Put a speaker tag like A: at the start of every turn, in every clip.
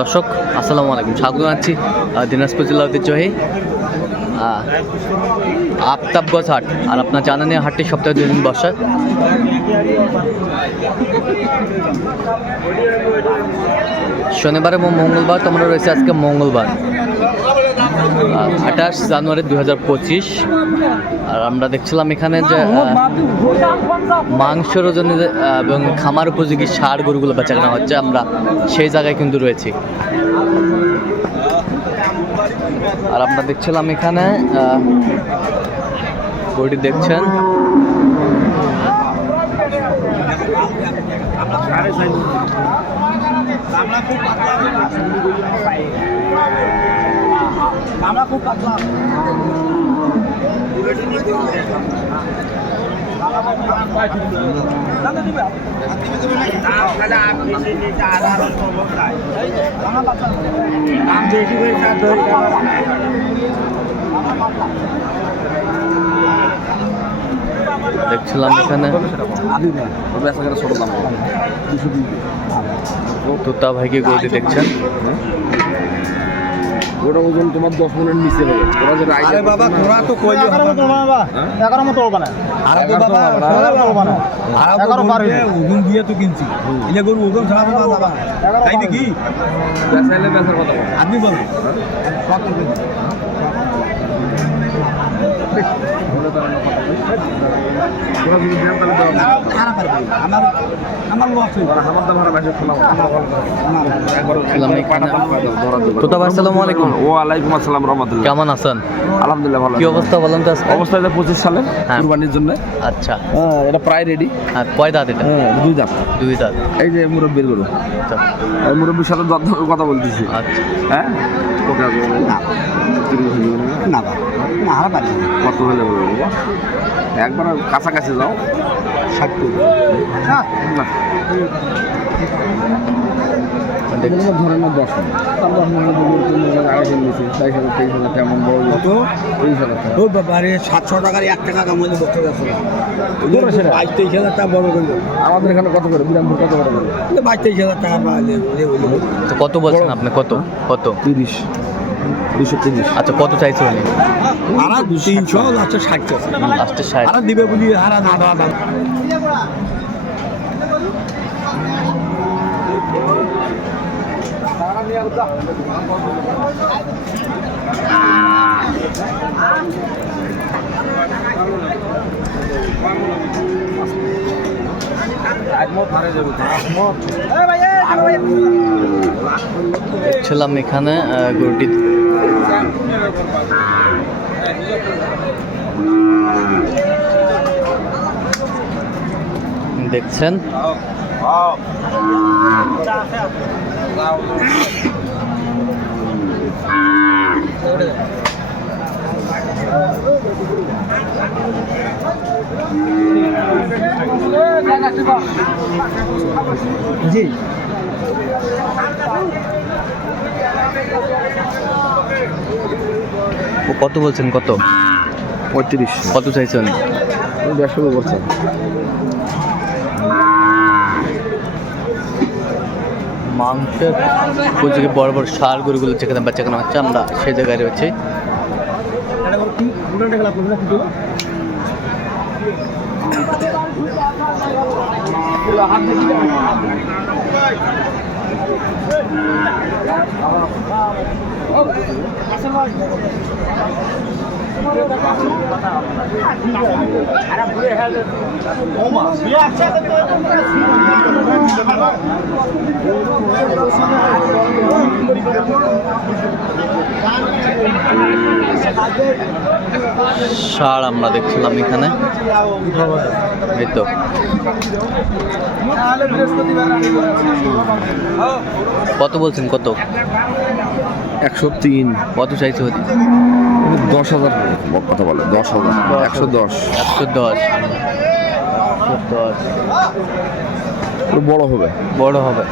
A: দর্শক আসসালামু আলাইকুম। স্বাগত জানাচ্ছি দিনাজপুর জেলা ঐতিহ্যবাহী আফতাবগঞ্জ হাট। আর আপনার জানেন হাটটি সপ্তাহে দুই দিন বসে। শনিবার এবং মঙ্গলবার, তোমরা রয়েছে আজকে মঙ্গলবার। আঠাশ জানুয়ারি দু হাজার পঁচিশ। আর আমরা দেখছিলাম এখানে যে মাংসের ওজনে এবং খামার উপযোগী সার গরুগুলো বেচা কেনা হচ্ছে, আমরা সেই জায়গায় কিন্তু রয়েছি। আর আমরা দেখছিলাম এখানে গরুটি দেখছেন।
B: খুব পাতলা
A: দেখছিলাম এখানে। ছোট দাম তোতা ভাইকে গরুটি দেখছেন।
C: ওটা ওজন তোমার দশ মিনিট নিচে হবে ওরা যেটা
B: আরে বাবা ঘোড়া তো কইলি
D: এগারো মতো হবে না বাবা। এগারো মতো হবে না।
B: আরে
C: তো
B: বাবা
C: হবে না।
D: হবে এগারো পার
B: ওজন দিয়ে তো কিনছি। এটা গরু ওজন ছাড়া তো না বাবা তাই নাকি?
C: বেচাইলে বেচার কথা বল।
B: আপনি বলেন।
C: ওরা
A: কেমন আছেন?
C: আলহামদুলিল্লাহ ভালো
A: কি অবস্থা বলেন তো
C: অবস্থা এটা পঁচিশ সালে
A: হ্যাঁ।
C: কুরবানির জন্য।
A: আচ্ছা।
C: হ্যাঁ এটা প্রায় রেডি
A: আর কয় দাঁত এটা?
C: হ্যাঁ দুই
A: দাঁত।
C: এই যে মুরব্বীর গরু।
A: আচ্ছা।
C: মুরব্বীর সাথে কথা বলতেছি।
A: আচ্ছা।
C: হ্যাঁ হয়ে? না?
B: না। না হারা পারবে
C: কত বাবা? একবার কাছাকাছি যাও।
B: ষাট
C: না। এগুলো ধরে না দশ মিনিট আমরা তিন হাজার আড়াইশো নিয়েছি বাইশ হাজার তেইশ হাজার তেমন বড়
B: কত?
C: তেইশ হাজার টাকা।
B: সাতশো টাকার এক টাকা কামাইলে বসতে যাচ্ছে। না বাইশ তেইশ হাজার টাকা বড়
C: আমাদের এখানে কত করে? বিরামপুর কত করে? করে
B: বাইশ তেইশ হাজার টাকা পাইলে
A: কত বলছেন আপনি? কত? কত?
C: তিরিশ। দুশো তিরিশ।
A: আচ্ছা কত চাইছে উনি?
B: হারা তিনশো লাস্টে ষাট
A: লাস্টে ষাট।
B: হারা দিবে বলি হারা না দেওয়া দাম।
A: দেখছিলাম এখানে গরুটি দেখছেন।
B: জি।
A: কত বলছেন? কত?
C: পঁয়ত্রিশ।
A: কত চাইছে উনি
C: দেড়শো করছে
A: মাংসের উপযোগী বড় বড় সার গরুগুলো যেখানে বাচ্চা কেনা হচ্ছে আমরা সেই জায়গায় রয়েছি। সার আমরা দেখছিলাম এখানে। এই তো। কত বলছেন কত?
C: একশো তিন।
A: কত চাইছে ওদি
C: দশ হাজার। কথা বলে দশ হাজার। একশো দশ।
A: একশো দশ। একশো দশ
C: বড় হবে।
A: বড় হবে।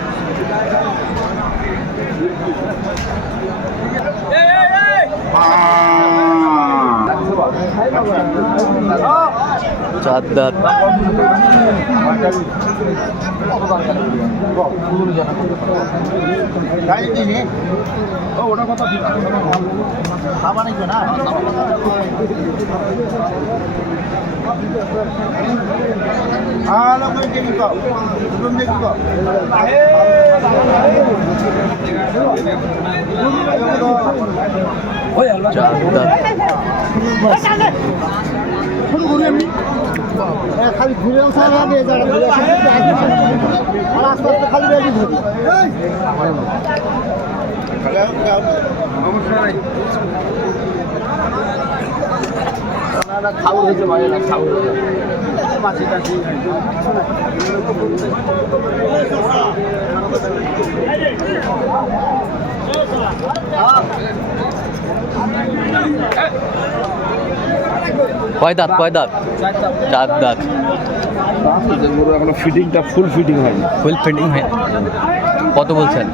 A: চার দাঁত
C: ওটা কথা ঠিক আছে
A: চার দাঁত
D: খালি ঘুরে সারা দিয়ে যারা ঘুরে আর আস্তে আস্তে খালি রেডি ধরি
C: খাওয়া হয়েছে ভাই না খাওয়া
A: কয় দাঁত কয় দাঁত? চার দাঁত।
C: এখনও ফিটিংটা ফুল ফিটিং হয়নি
A: ফুল ফিটিং হয়। কত বলছেন?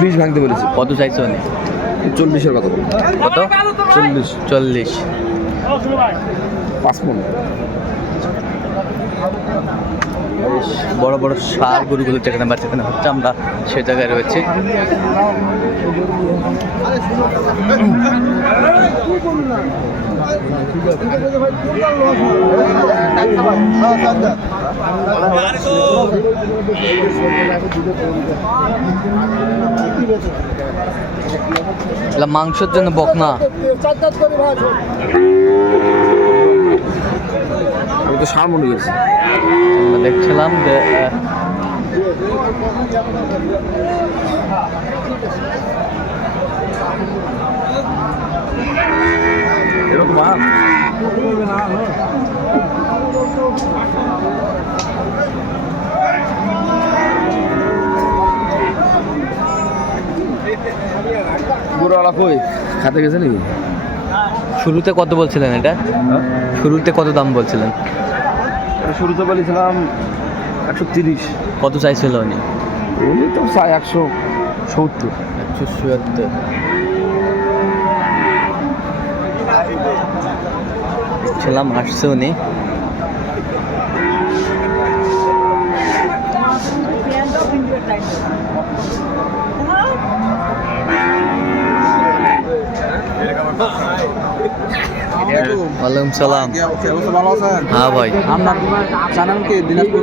C: বীজ ভাঙতে বলেছি।
A: কত চাইছো উনি?
C: চল্লিশের কত
A: কত?
C: চল্লিশ।
A: চল্লিশ।
C: পাঁচ মন।
A: বেশ বড় বড় সার গরুগুলো যেখানে বাচ্চাখানে হচ্ছে আমরা সে জায়গায় রয়েছে। মাংসের জন্য বকনা।
C: আমি তো সার মনে গেছি
A: দেখছিলাম যে
C: এরকম গরুওয়ালা কই? খাতে গেছে নাকি?
A: শুরুতে কত বলছিলেন এটা? শুরুতে কত দাম বলছিলেন?
C: শুরুতে বলেছিলাম একশো তিরিশ।
A: কত চাইছিল উনি?
C: উনি তো চাই একশো সত্তর।
A: একশো চুয়াত্তর ছিলাম আসছে উনি। ওয়ালাইকুম সালাম।
B: ভালো আছেন
A: হ্যাঁ ভাই।
B: আপনার চ্যানেল কি দিনাজপুর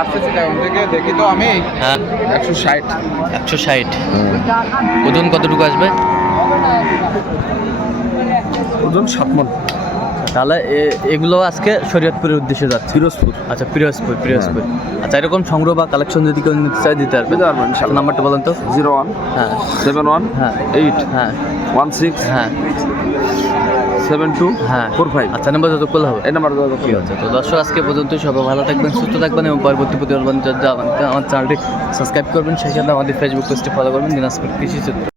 B: আসতেছি এখন থেকে দেখি তো আমি
A: হ্যাঁ।
C: একশো ষাট।
A: একশো ষাট। ওজন কতটুকু আসবে?
C: ওজন সাত মন।
A: তাহলে এ- এগুলো আজকে শরীয়তপুরের উদ্দেশ্যে যাচ্ছে।
C: ফিরোজপুর
A: আচ্ছা পিরোজপুর পিরোজপুর। আচ্ছা এরকম সংগ্রহ বা কালেকশন যদি কেউ নিতে চায় দিতে পারবে।
C: দিতে
A: নাম্বারটা বলেন তো।
C: জিরো ওয়ান
A: হ্যাঁ।
C: সেভেন ওয়ান
A: হ্যাঁ।
C: এইট
A: হ্যাঁ।
C: ওয়ান সিক্স
A: হ্যাঁ।
C: সেভেন টু
A: হ্যাঁ।
C: Four five.
A: আচ্ছা নাম্বার যত করলে হবে।
C: এই নাম্বার যোগাযোগ
A: ঠিক আছে তো দর্শক আজকে পর্যন্ত সবাই ভালো থাকবেন সুস্থ থাকবেন এবং পরবর্তী প্রতিবেদন আমার চ্যানেলটি সাবস্ক্রাইব করবেন। সেই সাথে আমাদের ফেসবুক পেজটি ফলো করবেন দিনাজপুর কৃষি চিত্র